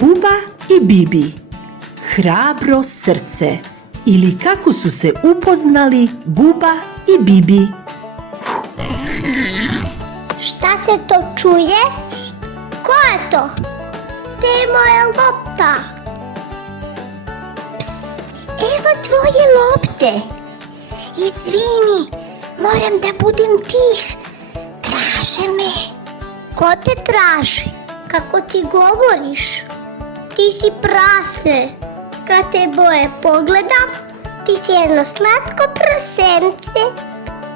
Buba i Bibi. Hrabro srce, ili kako su se upoznali Buba i Bibi. Šta se to čuje? Ko je to? Gde je moja lopta? Psst, evo tvoje lopte. Izvini, moram da budem tih. Traže me. Ko te traži? Kako ti govoriš? Ti si prase. Kad te boje pogledam, ti si jedno slatko prasence.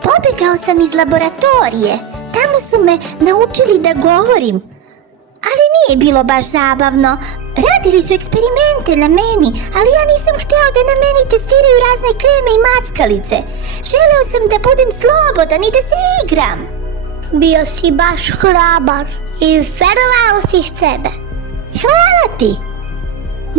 Pobegao sam iz laboratorije. Tamo su me naučili da govorim. Ali nije bilo baš zabavno. Radili su eksperimente na meni, ali ja nisam hteo da na meni testiraju razne kreme i mackalice. Želeo sam da budem slobodan i da se igram. Bio si baš hrabar i verovao si sebe. Hvala ti!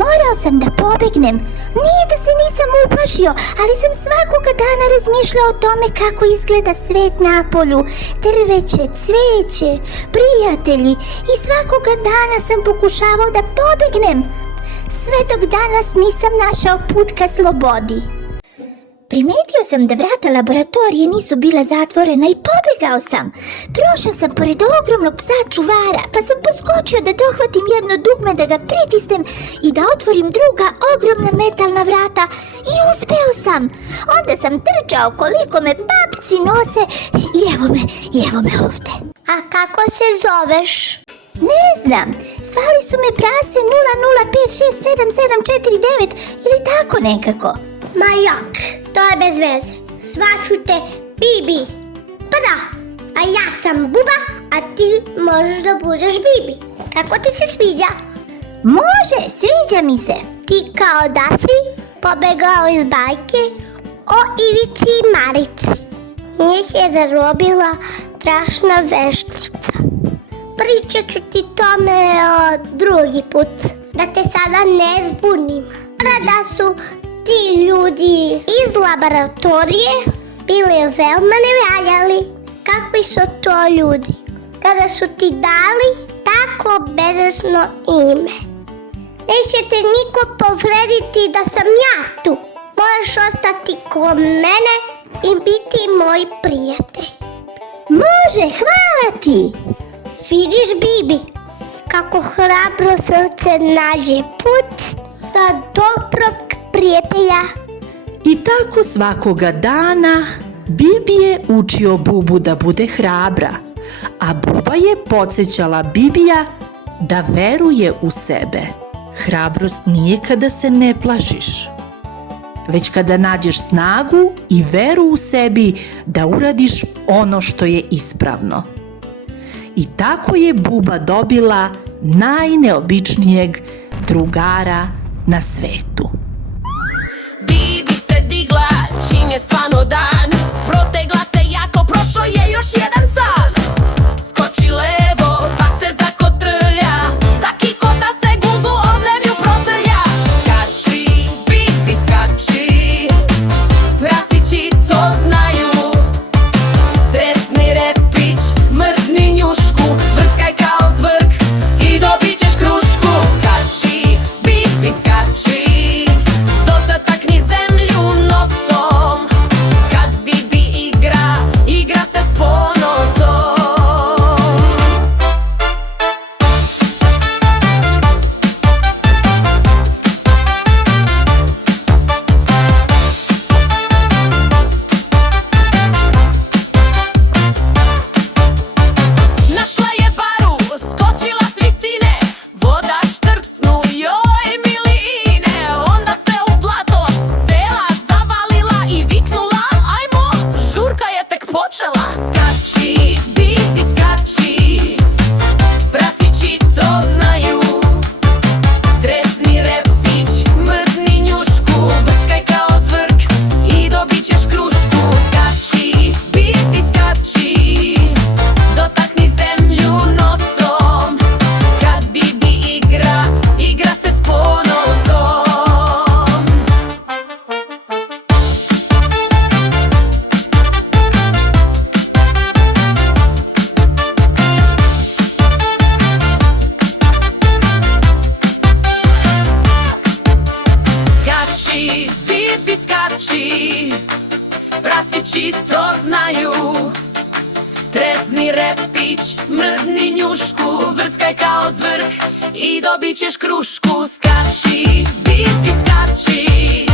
Morao sam da pobegnem. Nije da se nisam uplašio, ali sam svakoga dana razmišljao o tome kako izgleda svet napolju. Drveće, cveće, prijatelji i svakoga dana sam pokušavao da pobegnem. Sve dok danas nisam našao put ka slobodi. Primetio sam da vrata laboratorije nisu bila zatvorena i pobegao sam. Prošao sam pored ogromnog psa čuvara, pa sam poskočio da dohvatim jedno dugme, da ga pritisnem i da otvorim druga ogromna metalna vrata i uspeo sam. Onda sam trčao koliko me papci nose i evo me ovde. A kako se zoveš? Ne znam, zvali su me prase 005677749 ili tako nekako. Ma jak, to je bez veze. Zvaću te Bibi. Pa da, a ja sam Buba, a ti možeš da budeš Bibi. Kako ti se sviđa? Može, sviđa mi se. Ti kao da si pobegao iz bajke o Ivici i Marici. Njih je zarobila strašna veštica. Pričat ću ti tome drugi put, da te sada ne zbunim. Da su ti ljudi iz laboratorije bili veoma nevaljali. Kakvi su to ljudi? Kada su ti dali tako bezesno ime. Neće te niko povrediti da sam ja tu. Možeš ostati ko mene i biti moj prijatelj. Može, hvala ti. Vidiš, Bibi, kako hrabro srce nađe put do dobrog prijatelja. I tako svakoga dana Bibi je učio Bubu da bude hrabra, a Buba je podsjećala Bibija da veruje u sebe. Hrabrost nije kada se ne plašiš, već kada nađeš snagu i veru u sebi da uradiš ono što je ispravno. I tako je Buba dobila najneobičnijeg drugara na svetu. Bibi se digla čim je svano dan, protegla se jako, prošao je još jedan san. Skoči levo pa se zakotrlja, za kikota se guzu o zemlju protrlja. Skači, Bibi skači, prasići to znaju. Tresni repić, mrdni njušku, vrckaj kao zvrk i dobit ćeš krušku. Skači, Bibi skači, dotakni zemlju nosom. Kad Bibi igra se s ponosom. mladići to znaju. Trezni repić, mrdni njušku, vrckaj kao zvrk i dobit ćeš krušku. Skači, Bibi, skači,